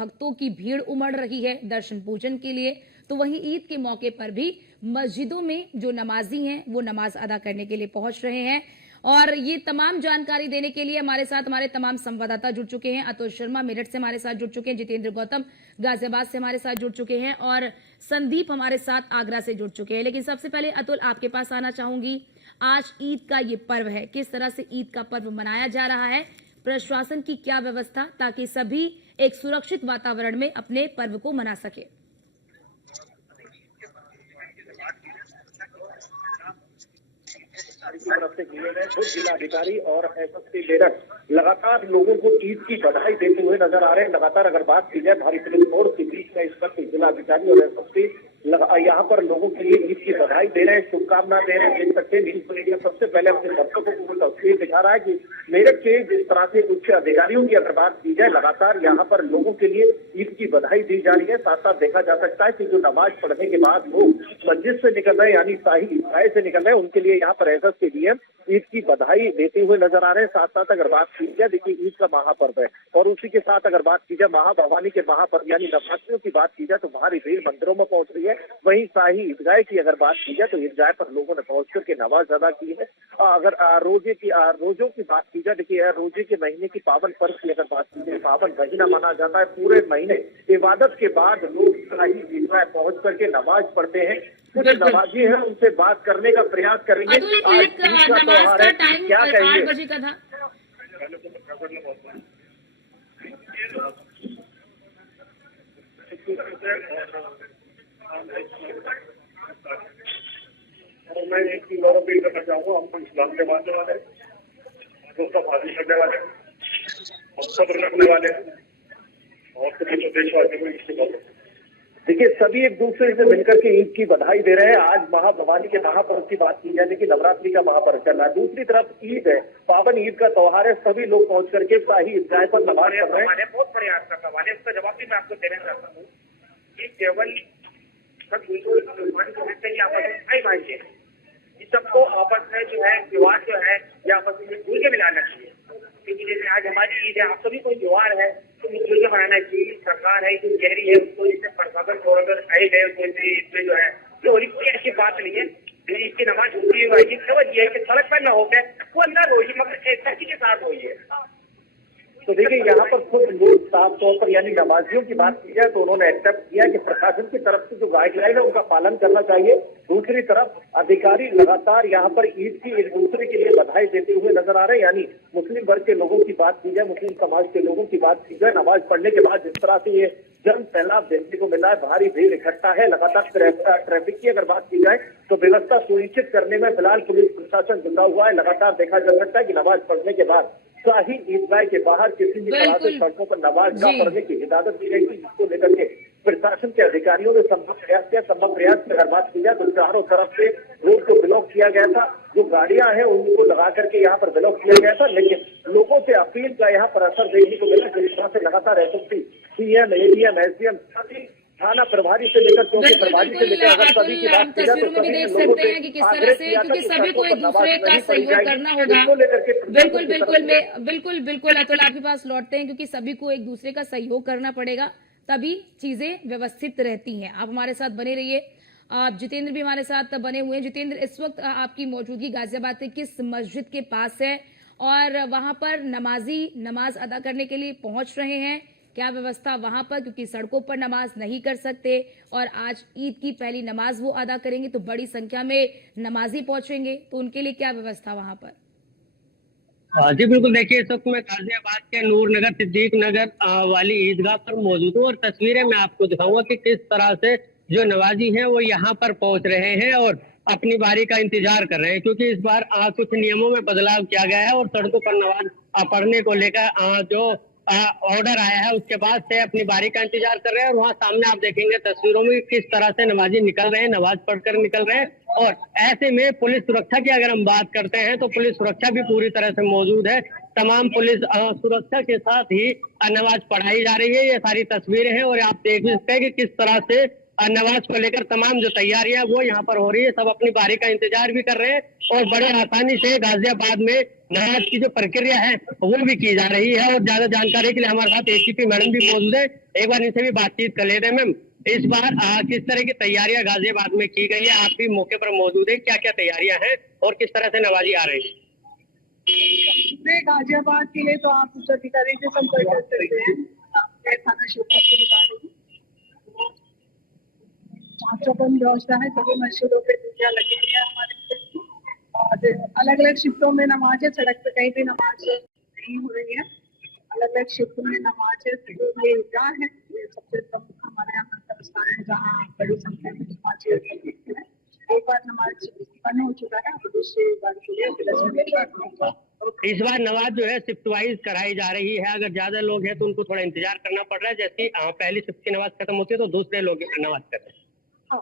भक्तों की भीड़ उमड़ रही है दर्शन पूजन के लिए, तो वहीं ईद के मौके पर भी मस्जिदों में जो नमाजी हैं वो नमाज अदा करने के लिए पहुंच रहे हैं। और ये तमाम जानकारी देने के लिए हमारे साथ हमारे तमाम संवाददाता जुड़ चुके हैं। अतुल शर्मा मेरठ से हमारे साथ जुड़ चुके हैं, जितेंद्र गौतम गाजियाबाद से हमारे साथ जुड़ चुके हैं और संदीप हमारे साथ आगरा से जुड़ चुके हैं। लेकिन सबसे पहले अतुल, आपके पास आना चाहूंगी, आज ईद का ये पर्व है, किस तरह से ईद का पर्व मनाया जा रहा है, प्रशासन की क्या व्यवस्था ताकि सभी एक सुरक्षित वातावरण में अपने पर्व को मना सके? तरफ से किए गए खुद जिलाधिकारी और एसएसपी मेरठ लगातार लोगों को ईद की बधाई देते हुए नजर आ रहे हैं। लगातार अगर बात की जाए भारी पुलिस फोर्स के बीच में इस वक्त जिलाधिकारी और एसएसपी यहाँ पर लोगों के लिए ईद की बधाई दे रहे हैं, शुभकामना दे रहे हैं। देख सकते हैं न्यूज मीडिया सबसे पहले अपने दर्शकों को वो तस्वीर दिखा रहा है कि मेरठ के जिस तरह से उच्च अधिकारियों की अगर बात की जाए लगातार यहाँ पर लोगों के लिए ईद की बधाई दी जा रही है। साथ साथ देखा जा सकता है कि जो नमाज पढ़ने के बाद वो मस्जिद से निकल रहे हैं यानी शाही ईदगाह से निकल रहे हैं, उनके लिए यहाँ पर एसएसपी डीएम ईद की बधाई देते हुए नजर आ रहे हैं। साथ साथ अगर बात की जाए, देखिए ईद का महापर्व है और उसी के साथ अगर बात की जाए महाभवानी के महापर्व यानी नवरात्रियों की बात की जाए तो भारी भीड़ मंदिरों में पहुंच रही है। वहीं शाही ईदगाह की अगर बात की जाए तो ईदगाह पर लोगों ने पहुंचकर के नमाज अदा की है। अगर रोजों की बात की जाए, देखिए रोजे के महीने की पावन पर्व की अगर बात की जाए, पावन महीना माना जाता है। पूरे महीने इबादत के बाद लोग शाही ईदगाह पहुंच करके नमाज पढ़ते हैं। कुछ नमाजी हैं, उनसे बात करने का प्रयास करेंगे। आज ईद का त्योहार है, क्या कहेंगे? 8 बजे का था। और मैं एक चीज और अपील करना चाहूंगा, हम इस्लाम के मानने वाले हैं, दोस्तों हाजिर करने वाले हैं और सब्र रखने वाले हैं और सभी देशवासियों को इससे बहुत देखिए सभी एक दूसरे से मिलकर के ईद की बधाई दे रहे हैं। आज महाभवानी के महापर्व की बात की जाए, देखिए नवरात्रि का महापर्व चल रहा है, दूसरी तरफ ईद है, पावन ईद का त्योहार है। सभी लोग पहुंच करके शाही ईदगाह पर नमाज पढ़ रहे हैं। बहुत बड़े आज का सवाल है, उसका जवाब भी मैं आपको देना चाहता हूँ कि केवल सब भाई है, इस सबको आपस में जो है विवाद जो है या आपस में मिलजुल के मिलाना चाहिए। क्योंकि जैसे आज हमारी ईद है, आप सभी कोई त्योहार है तो मिलजुल के मनाना चाहिए। सरकार है जो गहरी है उसको जैसे अगर साइड है इसमें जो है ये होली कोई ऐसी बात नहीं है। इसकी नमाज होती है केवल ये है कि सड़क पर न हो गए वो अंदर हो मगर सख्ती के साथ हो। तो देखिए यहाँ पर खुद लोग साफ तौर पर यानी नमाजियों की बात की जाए तो उन्होंने एक्सेप्ट किया कि प्रशासन की तरफ से जो गाइडलाइन है उनका पालन करना चाहिए। दूसरी तरफ अधिकारी लगातार यहाँ पर ईद की एक दूसरे के लिए बधाई देते हुए नजर आ रहे हैं। यानी मुस्लिम वर्ग के लोगों की बात की जाए, मुस्लिम समाज के लोगों की बात की जाए, नमाज पढ़ने के बाद जिस तरह से ये जन सैलाब देखने को मिला है, भारी भीड़ इकट्ठा है। लगातार ट्रैफिक की अगर बात की जाए तो व्यवस्था सुनिश्चित करने में फिलहाल पुलिस प्रशासन जुटा हुआ है। लगातार देखा जा सकता है कि नमाज पढ़ने के बाद शाही ईदगाह के बाहर किसी भी तरह से सड़कों पर नमाज न पढ़ने की इजाजत दी गई थी, जिसको लेकर के प्रशासन के अधिकारियों ने संभव प्रयास किया। संभव प्रयास की अगर बात की जाए तो चारों तरफ से रोड को ब्लॉक किया गया था, जो गाड़ियां हैं उनको लगा करके यहाँ पर ब्लॉक किया गया था। लेकिन लोगों से अपील का यहाँ पर असर देखने को मिला, जिस तरह से लगातार एसएसपी, सीएम, एडीएम, एसडीएम सभी थाना प्रभारी से लेकर चौकी प्रभारी से लेकर अगर सभी की बात की जाए तो सभी देख सकते हैं कि किस तरह से, क्योंकि सभी को एक दूसरे का सहयोग करना होगा। बिल्कुल अतुल, आपके पास लौटते हैं क्योंकि सभी को एक दूसरे का सहयोग करना पड़ेगा, तभी चीजें व्यवस्थित रहती हैं। आप हमारे साथ बने रहिए। आप जितेंद्र भी हमारे साथ बने हुए हैं। जितेंद्र, इस वक्त आपकी मौजूदगी गाजियाबाद के किस मस्जिद के पास है और वहां पर नमाजी नमाज अदा करने के लिए पहुंच रहे हैं? क्या व्यवस्था वहां पर, क्योंकि सड़कों पर नमाज नहीं कर सकते और आज ईद की पहली नमाज वो अदा करेंगे तो बड़ी संख्या में नमाजी पहुंचेंगे, तो उनके लिए क्या व्यवस्था वहां पर? जी बिल्कुल, देखिए इस वक्त मैं गाजियाबाद के नूर नगर सिद्दीक नगर वाली ईदगाह पर मौजूद हूँ और तस्वीरें मैं आपको दिखाऊंगा कि किस तरह से जो नमाजी हैं वो यहाँ पर पहुंच रहे हैं और अपनी बारी का इंतजार कर रहे हैं। क्योंकि इस बार कुछ नियमों में बदलाव किया गया है और सड़कों पर नमाज पढ़ने को लेकर जो ऑर्डर आया है उसके बाद से अपनी बारी का इंतजार कर रहे हैं। और वहाँ सामने आप देखेंगे तस्वीरों में किस तरह से नमाजी निकल रहे हैं, नमाज पढ़कर निकल रहे हैं। और ऐसे में पुलिस सुरक्षा की अगर हम बात करते हैं तो पुलिस सुरक्षा भी पूरी तरह से मौजूद है। तमाम पुलिस सुरक्षा के साथ ही नमाज पढ़ाई जा रही है। ये सारी तस्वीरें हैं और आप देख भी सकते हैं कि किस तरह से नमाज को लेकर तमाम जो तैयारियां वो यहाँ पर हो रही है। सब अपनी बारी का इंतजार भी कर रहे हैं और बड़े आसानी से गाजियाबाद में नमाज की जो प्रक्रिया है वो भी की जा रही है। और ज्यादा जानकारी के लिए हमारे साथ एसीपी मैडम भी मौजूद है। एक बार इनसे भी बातचीत कर लेते हैं। मैम, इस बार किस तरह की तैयारियां गाजियाबाद में की गई है? आप भी मौके पर मौजूद है, क्या क्या तैयारियां हैं और किस तरह से नवाजी आ रही है? गाजियाबाद के लिए तो आप उच्च अधिकारी से संपर्क कर सकते हैं। मैं थाना शिवपुर की अधिकारी हूँ। जांच चौकन व्यवस्था है, सभी मस्जिदों पे ड्यूटियां लगी हुई है हमारे और अलग अलग शिफ्टों में नमाज है। सड़क पे कहीं भी नमाज नहीं हो रही है, अलग अलग शिफ्टों में नमाज है। ये ईदगाह है, ये सबसे प्रमुख हमारे यहाँ का स्थान है जहाँ बड़ी संख्या में नमाजी होती है। एक बार नमाज बंद हो चुका है, अब दूसरी बार के लिए इस बार नमाज जो है शिफ्ट वाइज कराई जा रही है। अगर ज्यादा लोग हैं तो उनको थोड़ा इंतजार करना पड़ रहा है। जैसे पहली शिफ्ट की नमाज खत्म होती है तो दूसरे लोग नमाज करते हैं। हाँ,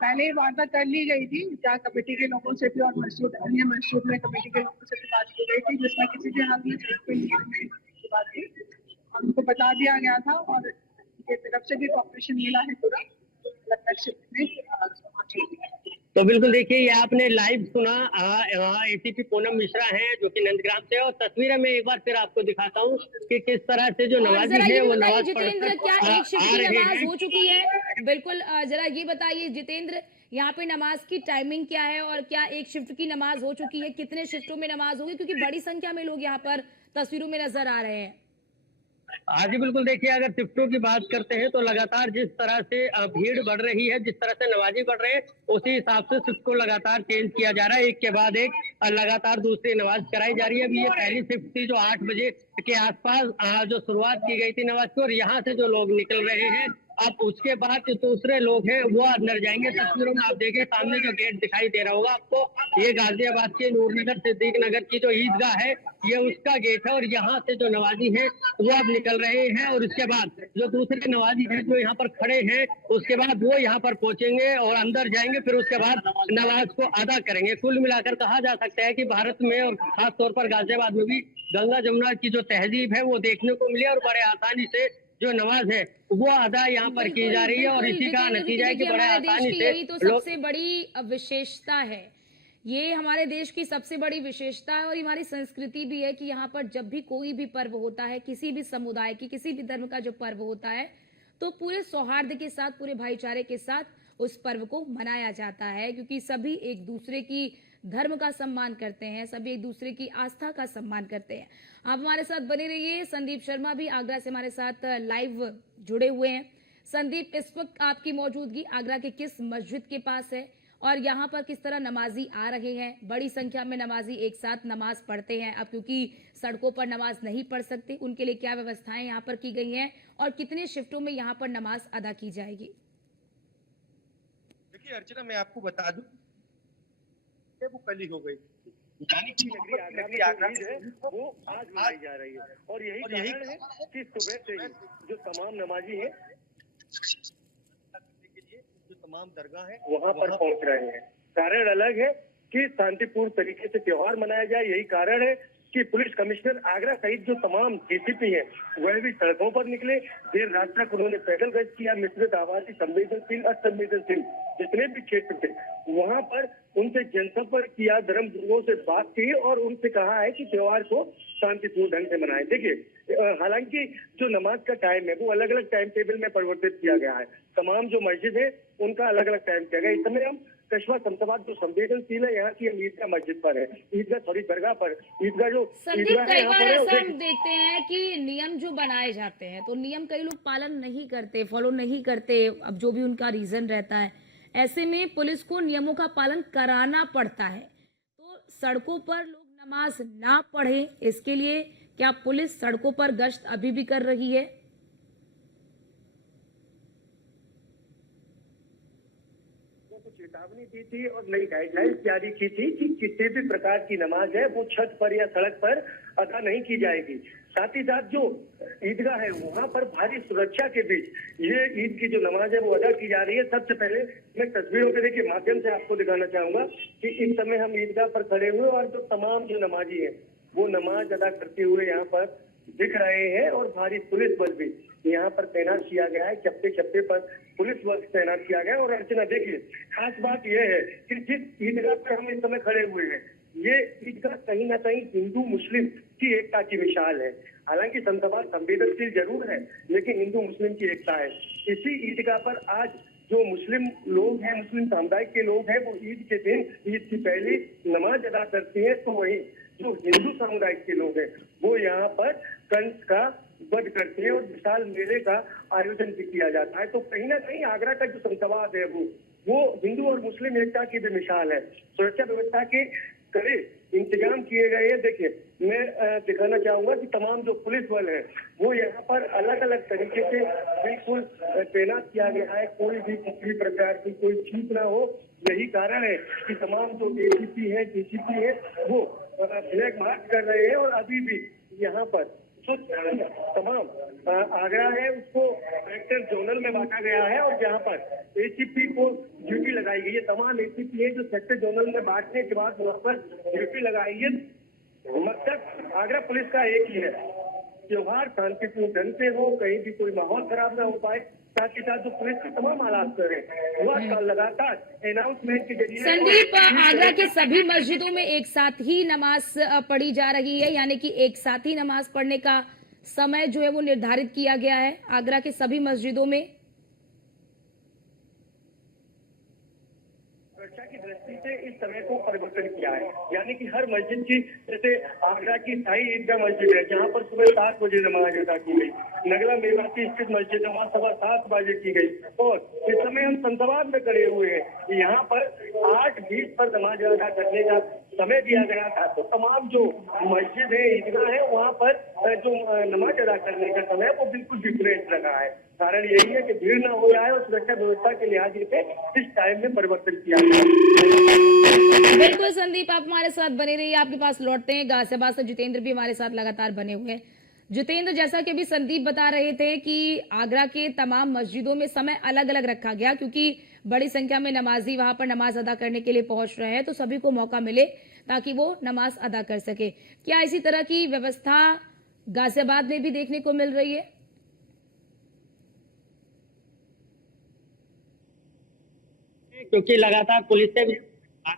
पहले वादा कर ली गई थी क्या कमेटी के लोगों से भी और मस्जिद अन्य मस्जिद में कमेटी के लोगों से भी बात की गई थी, जिसमें किसी भी हाल में सड़क पे निकाल नहीं की बात थी। उनको बता दिया गया था और उनकी तरफ से भी कॉपरेशन मिला है पूरा। लगभग शिफ्ट में तो बिल्कुल देखिए, ये आपने लाइव सुना। एसीपी पूनम मिश्रा हैं जो कि नंदग्राम से, और तस्वीरें मैं एक बार फिर आपको दिखाता हूँ कि किस तरह से जो और नवाजी जरा है ये वो बताइए नमाज जितेंद्र, क्या पढ़कर एक शिफ्ट आ की रहे नमाज हैं। हो चुकी है? बिल्कुल, जरा ये बताइए जितेंद्र, यहाँ पे नमाज की टाइमिंग क्या है और क्या एक शिफ्ट की नमाज हो चुकी है? कितने शिफ्टों में नमाज होगी, क्योंकि बड़ी संख्या में लोग यहाँ पर तस्वीरों में नजर आ रहे हैं। हाँ जी बिल्कुल, देखिए अगर शिफ्टों की बात करते हैं तो लगातार जिस तरह से भीड़ बढ़ रही है, जिस तरह से नमाजी बढ़ रहे हैं, उसी हिसाब से शिफ्ट को लगातार चेंज किया जा रहा है। एक के बाद एक लगातार दूसरी नमाज कराई जा रही है। अभी ये पहली शिफ्ट थी जो 8 बजे के आसपास जो शुरुआत की गई थी नमाज की, और यहाँ से जो लोग निकल रहे हैं, अब उसके बाद जो दूसरे लोग हैं वो अंदर जाएंगे। तस्वीरों में आप देखें, सामने जो गेट दिखाई दे रहा होगा आपको, ये गाजियाबाद के नूरनगर सिद्दीक नगर की जो ईदगाह है, ये उसका गेट है। और यहाँ से जो नवाजी हैं वो अब निकल रहे हैं, और उसके बाद जो दूसरे नवाजी हैं जो यहाँ पर खड़े हैं, उसके बाद वो यहाँ पर पहुंचेंगे और अंदर जाएंगे, फिर उसके बाद नमाज को अदा करेंगे। कुल मिलाकर कहा जा सकता है कि भारत में और खास तौर पर गाजियाबाद में भी गंगा जमुना की जो तहजीब है वो देखने को मिली है, और बड़े आसानी से जो नमाज है वो अदा यहाँ पर की जा रही है। और इसी का जितेंद्र, नतीजा है कि देखिए बड़े हमारे देश आसानी की से यही तो लोग सबसे बड़ी विशेषता है। ये हमारे देश की सबसे बड़ी विशेषता है और हमारी संस्कृति भी है कि यहाँ पर जब भी कोई भी पर्व होता है, किसी भी समुदाय की, किसी भी धर्म का जो पर्व होता है, तो पूरे सौहार्द के साथ, पूरे भाईचारे के साथ उस पर्व को मनाया जाता है, क्योंकि सभी एक दूसरे की धर्म का सम्मान करते हैं, सभी एक दूसरे की आस्था का सम्मान करते हैं। आप हमारे साथ बने रहिए। संदीप शर्मा भी आगरा से हमारे साथ लाइव जुड़े हुए हैं। संदीप, इस वक्त आपकी मौजूदगी आगरा के किस मस्जिद के पास है और यहाँ पर किस तरह नमाजी आ रहे हैं? बड़ी संख्या में नमाजी एक साथ नमाज पढ़ते हैं, अब क्योंकि सड़कों पर नमाज नहीं पढ़ सकते, उनके लिए क्या व्यवस्थाएं यहाँ पर की गई हैं और कितने शिफ्टों में यहाँ पर नमाज अदा की जाएगी? देखिए अर्चना, मैं आपको बता दूं वो कल ही हो गई। यानी कि नगरी आगरा है वो आज मनाई जा रही है, और यही कारण है कि सुबह से ही जो तमाम नमाजी हैं जो तमाम दरगाह है वहां पर पहुंच रहे हैं। कारण अलग है कि शांतिपूर्ण तरीके से त्योहार मनाया जाए। यही कारण है कि पुलिस कमिश्नर आगरा सहित जो तमाम डीसीपी हैं वह भी सड़कों पर निकले। देर रात तक उन्होंने पैदल गश्त किया। मिश्रित आबादी, संवेदनशील, असंवेदनशील जितने भी क्षेत्र थे वहां पर उनसे जनसंपर्क किया, धर्म गुरुओं से बात की और उनसे कहा है कि त्योहार को शांतिपूर्ण ढंग से मनाएं। देखिए, हालांकि जो नमाज का टाइम है वो अलग अलग टाइम टेबल में परिवर्तित किया गया है। तमाम जो मस्जिद है उनका अलग अलग टाइम किया गया। इस समय हम कस्बा शमशाबाद जो संवेदनशील है यहाँ की हम ईदगाह मस्जिद पर है, ईदगाह सॉरी दरगाह पर, ईदगाह जो संदीप, ईदगाह है कई यहाँ बार पर ऐसा है। हम देखते हैं कि नियम जो बनाए जाते हैं तो नियम कई लोग पालन नहीं करते, फॉलो नहीं करते, अब जो भी उनका रीजन रहता है, ऐसे में पुलिस को नियमों का पालन कराना पड़ता है। तो सड़कों पर लोग नमाज ना पढ़े, इसके लिए क्या पुलिस सड़कों पर गश्त अभी भी कर रही है? चेतावनी दी थी और नई गाइडलाइंस जारी की थी कि किसी भी प्रकार की नमाज है वो छत पर या सड़क पर अदा नहीं की जाएगी। साथ ही साथ जो ईदगाह है वहां पर भारी सुरक्षा के बीच ये ईद की जो नमाज है वो अदा की जा रही है। सबसे पहले मैं तस्वीरों के देखिए माध्यम से आपको दिखाना चाहूंगा कि इस समय हम ईदगाह पर खड़े हुए और जो तमाम जो नमाजी है वो नमाज अदा करते हुए यहाँ पर दिख रहे हैं, और भारी पुलिस बल भी यहाँ पर तैनात किया गया है। चप्पे चप्पे पर पुलिस बल तैनात किया गया है। और अर्चना देखिए, खास बात यह है कि जिस ईदगाह पर हम इस समय खड़े हुए हैं ये ईदगाह कहीं ना कहीं हिंदू मुस्लिम की एकता की मिसाल है। हालांकि संतवाद संवेदनशील जरूर है, लेकिन हिंदू मुस्लिम की एकता है। इसी ईदगाह पर आज जो मुस्लिम लोग हैं, मुस्लिम समुदाय के लोग हैं, वो ईद के दिन ईद की पहली नमाज अदा करते हैं। तो वहीं जो हिंदू समुदाय के लोग हैं वो यहाँ पर कंस का वध करते हैं और विशाल मेले का आयोजन भी किया जाता है। तो कहीं ना कहीं आगरा का जो संतवाद है वो हिंदू और मुस्लिम एकता की भी मिसाल है। सुरक्षा व्यवस्था के कड़े इंतजाम किए गए हैं। देखिए, मैं दिखाना चाहूंगा कि तमाम जो पुलिस बल है वो यहाँ पर अलग अलग तरीके से बिल्कुल तैनात किया गया है। कोई भी किसी भी प्रकार की कोई चूक ना हो, यही कारण है कि तमाम जो एसीपी है, डीसीपी है, वो फ्लैग मार्च कर रहे हैं। और अभी भी यहाँ पर जो तमाम आगरा है उसको सेक्टर जोनल में बांटा गया है और जहाँ पर एसीपी को ड्यूटी लगाई गई है। तमाम एसीपी है जो सेक्टर जोनल में बांटने के बाद वहाँ पर ड्यूटी लगाई है। मकसद आगरा पुलिस का एक ही है, त्योहार शांतिपूर्ण ढंग से हो, कहीं भी कोई माहौल खराब ना हो पाए। साथ ही साथ जो पुलिस के तमाम आलात करें वह लगातार अनाउंसमेंट के जरिए। संदीप, आगरा के सभी मस्जिदों में एक साथ ही नमाज पढ़ी जा रही है, यानी कि एक साथ ही नमाज पढ़ने का समय जो है वो निर्धारित किया गया है आगरा के सभी मस्जिदों में। सुरक्षा की दृष्टि से इस समय को परिवर्तन किया है, यानी कि हर मस्जिद की, जैसे आगरा की शाही ईदगाह मस्जिद है जहाँ पर सुबह 7 बजे नमाज अदा की गई। नगला मेवाती स्थित मस्जिद नमाज 7:15 बजे की गई। और इस समय हम संतवाद में खड़े हुए हैं, यहाँ पर 8:20 पर नमाज अदा करने का समय दिया गया था। तो तमाम जो मस्जिद है, ईदगाह है, वहाँ पर जो नमाज अदा करने का समय वो बिल्कुल डिफरेंट लगा है। कारण यही है कि भीड़ न हो जाए और सुरक्षा व्यवस्था के लिहाज से इस टाइम में परिवर्तन किया गया। बिल्कुल संदीप, आप हमारे साथ बने रहिए, आपके पास लौटते हैं। गाजियाबाद से जितेंद्र भी हमारे साथ लगातार बने हुए हैं। जितेंद्र, जैसा कि अभी संदीप बता रहे थे कि आगरा के तमाम मस्जिदों में समय अलग अलग रखा गया क्योंकि बड़ी संख्या में नमाजी वहां पर नमाज अदा करने के लिए पहुंच रहे हैं, तो सभी को मौका मिले ताकि वो नमाज अदा कर सके। क्या इसी तरह की व्यवस्था गाजियाबाद में भी देखने को मिल रही है? क्योंकि लगातार पुलिस से भी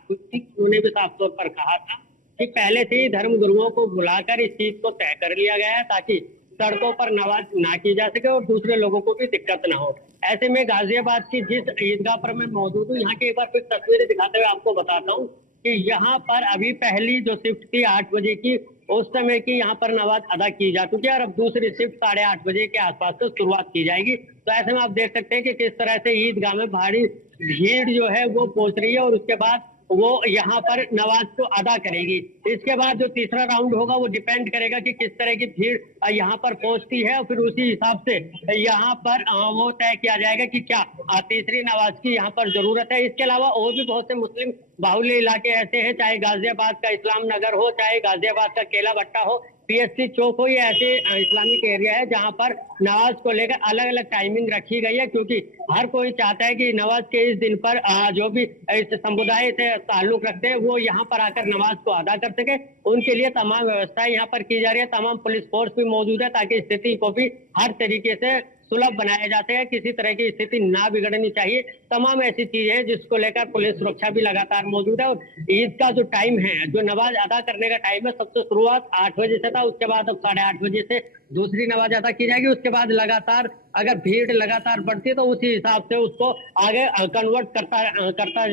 उन्होंने भी साफ तौर पर कहा था कि पहले से ही धर्म गुरुओं को बुलाकर इस चीज को तय कर लिया गया है ताकि सड़कों पर नमाज ना की जा सके और दूसरे लोगों को भी दिक्कत ना हो। ऐसे में गाजियाबाद की जिस ईदगाह पर मैं मौजूद हूँ, यहाँ की एक बार फिर तस्वीरें दिखाते हुए आपको बताता हूँ कि यहाँ पर अभी पहली जो शिफ्ट थी 8 बजे की, उस समय की यहाँ पर नमाज अदा की जा चुकी है और अब दूसरी शिफ्ट 8:30 बजे के आसपास से शुरुआत की जाएगी। तो ऐसे में आप देख सकते हैं कि किस तरह से ईदगाह में भारी भीड़ जो है वो पहुंच रही है और उसके बाद वो यहाँ पर नमाज को अदा करेगी। इसके बाद जो तीसरा राउंड होगा वो डिपेंड करेगा कि किस तरह की भीड़ यहाँ पर पहुंचती है और फिर उसी हिसाब से यहाँ पर वो तय किया जाएगा कि क्या तीसरी नमाज की यहाँ पर जरूरत है। इसके अलावा और भी बहुत से मुस्लिम बाहुल्य इलाके ऐसे हैं, चाहे गाजियाबाद का इस्लाम नगर हो, चाहे गाजियाबाद का केला भट्टा हो, पीएससी चौक हो, या ऐसे इस्लामिक एरिया है जहां पर नमाज को लेकर अलग अलग टाइमिंग रखी गई है क्योंकि हर कोई चाहता है कि नमाज के इस दिन पर जो भी इस समुदाय से ताल्लुक रखते हैं वो यहाँ पर आकर नमाज को अदा कर सके। उनके लिए तमाम व्यवस्थाएं यहाँ पर की जा रही है, तमाम पुलिस फोर्स भी मौजूद है ताकि स्थिति को भी हर तरीके से सुलभ बनाया जाता है, किसी तरह की स्थिति ना बिगड़नी चाहिए। तमाम ऐसी चीजें हैं जिसको लेकर पुलिस सुरक्षा भी लगातार मौजूद है। और ईद का जो टाइम है, जो नमाज अदा करने का टाइम है, सबसे शुरुआत 8 बजे से था, उसके बाद अब 8:30 बजे से दूसरी नमाज अदा की जाएगी। उसके बाद लगातार अगर भीड़ लगातार बढ़ती है तो उसी हिसाब से उसको आगे कन्वर्ट करता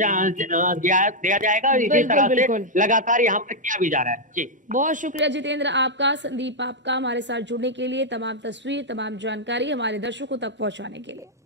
दिया जाएगा। इसी तरह से लगातार यहाँ पर किया भी जा रहा है। जी, बहुत शुक्रिया जितेंद्र आपका, संदीप आपका, हमारे साथ जुड़ने के लिए, तमाम तस्वीर, तमाम जानकारी हमारे दर्शकों तक पहुंचाने के लिए।